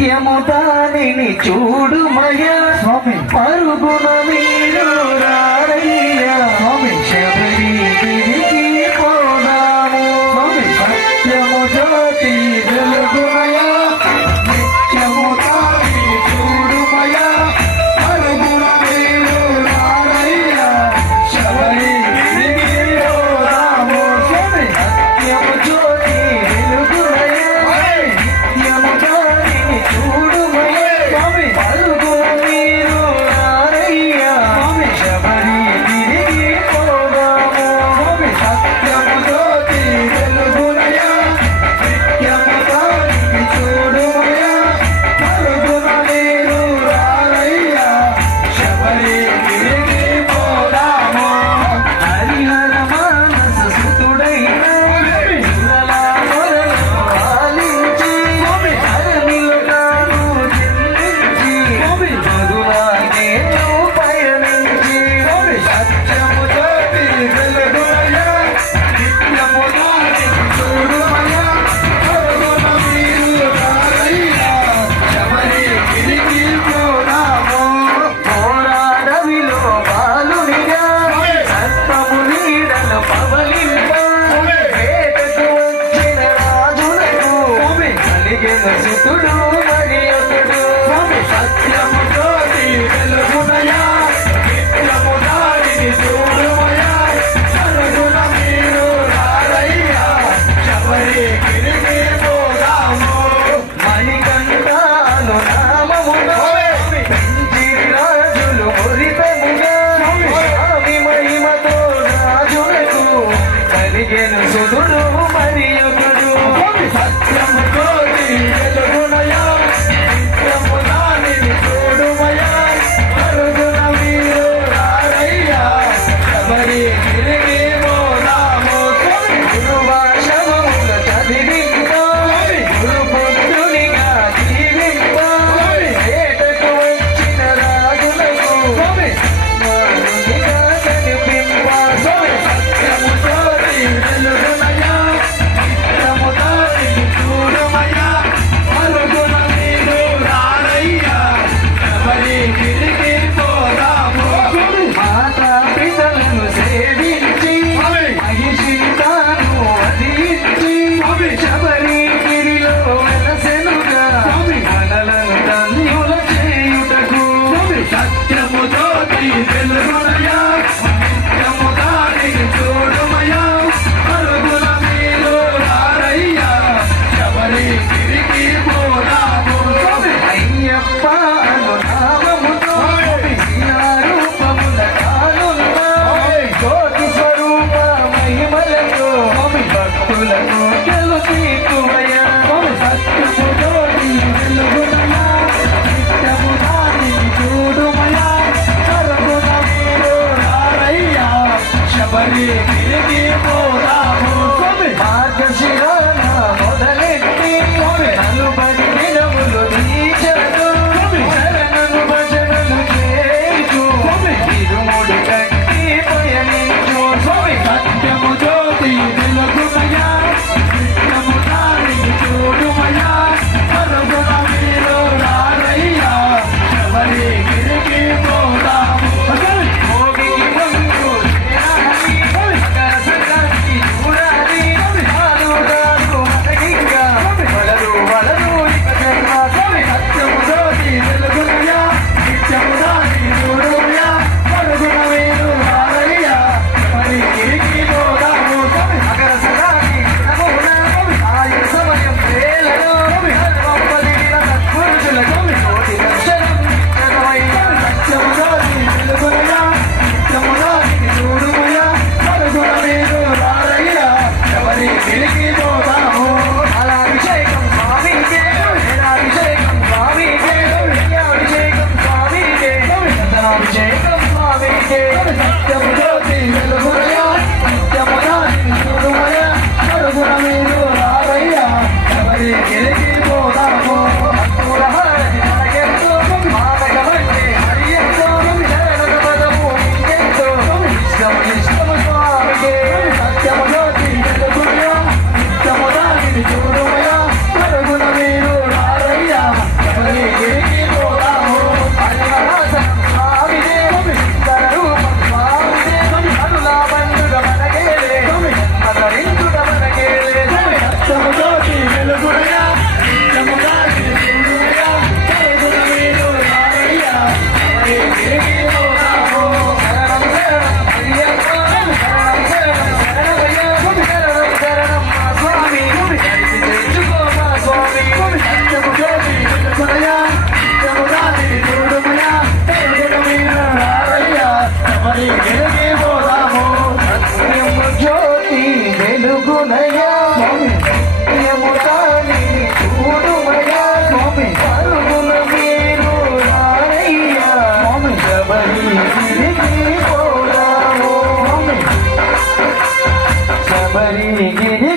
నిత్యము దానిని చూడుమయ్యా స్వామి పరుగున మీరు రారయ్యా స్వామి శబరి గిరికి పోదాము స్వామి సత్యము జ్యోతి వెలుగుమయ్యా నిత్యము దానిని చూడుమయ్యా పరుగున మీరు రారయ్యా శబరి గిరికి పోదాము స్వామి సత్యము జ్యోతి వెలుగుమయ్యా నిత్యము దానిని చూడుమయ్యా స్వామి పరుగున మీరు రారయ్యా స్వామి శబరి గిరికి పోదాము స్వామి సత్యము జ్యోతి వెలుగుమయ్యా నిత్యము దానిని చూడుమయ్యా పరుగున మీరు రారయ్యా శబరి గిరికి పోదాము హరిహర మానస సుతుడైన సురల మొరలను ఆలించి ధరణిలో తాను జన్మించి మధురాగేను పయనించి సత్యము జ్యోతి వెలుగుమయ్యా నిత్యము దానిని చూడుమయ్యా పరుగున మీరు రారయ్యా శబరి గిరికి పోదాము పోరాడవిలో బాలునిగా సర్పము నీడలు పవలింప వేటకు వచ్చిన రాజులకు కలిగిన సుతుడు మరి ఒకడు సత్యము జ్యోతి వెలుగుమయ్యా నిత్యము దానిని చూడుమయ్యా పరుగున మీరు రారయ్యా శబరి గిరికి పోదాము మణికంఠాను నామమున పెంచి రాజులు మురిపెముగా స్వామి మహిమతో రాజులకు కలిగెను సుతుడు మరి ఒకడు సత్యము జ్యోతి వెలుగుమయ్యా నిత్యము దానిని చూడుమయ్యా పరుగున మీరు రారయ్యా శబరి గిరికి పోదాము గురువాశముల చదివింప గురుపుత్రునిగా జీవింప వేటకు వచ్చిన రాజులకు మారునిగా కనిపింప సత్యము జ్యోతి వెలుగుమయ్యా నిత్యము దానిని చూడుమయ్యా పరుగున మీరు రారయ్యా శబరి గిరికి పోదాము మాతా పితలను సేవించి మహిషి తాను వధించి శబరి గిరిలో వెలసెనుగా మనలను ధన్యుల చేయుటకు సత్యము జ్యోతి వెలుగుమయ్యా నిత్యము దానిని చూడుమయ్యా పరుగున మీరు రారయ్యా శబరి గిరికి పోదాము అయ్యప్ప అను నామముతో రూపముల కానున్న జ్యోతి స్వరూప మహిమలతో భక్తులను గెలుపీకుమయ్యా సత్యము జ్యోతి వెలుగుమయ్యా నిత్యము దానిని చూడుమయ్యా పరుగున మీరు రారయ్యా శబరి గిరికి పోదాము మార్గశిరాన మొదలెట్టి నలుబడి దినములు దీక్షతో శరణను భజనలు చేయుచు ఇరుముడి కట్టి పయనించు సత్యము జ్యోతి వెలుగుమయ్యా నిత్యము దానిని చూడుమయ్యా పరుగున మీరు రారయ్యా శబరి గిరికి పోదాము భోగికి ముందు చేరాలి గిరి గిరి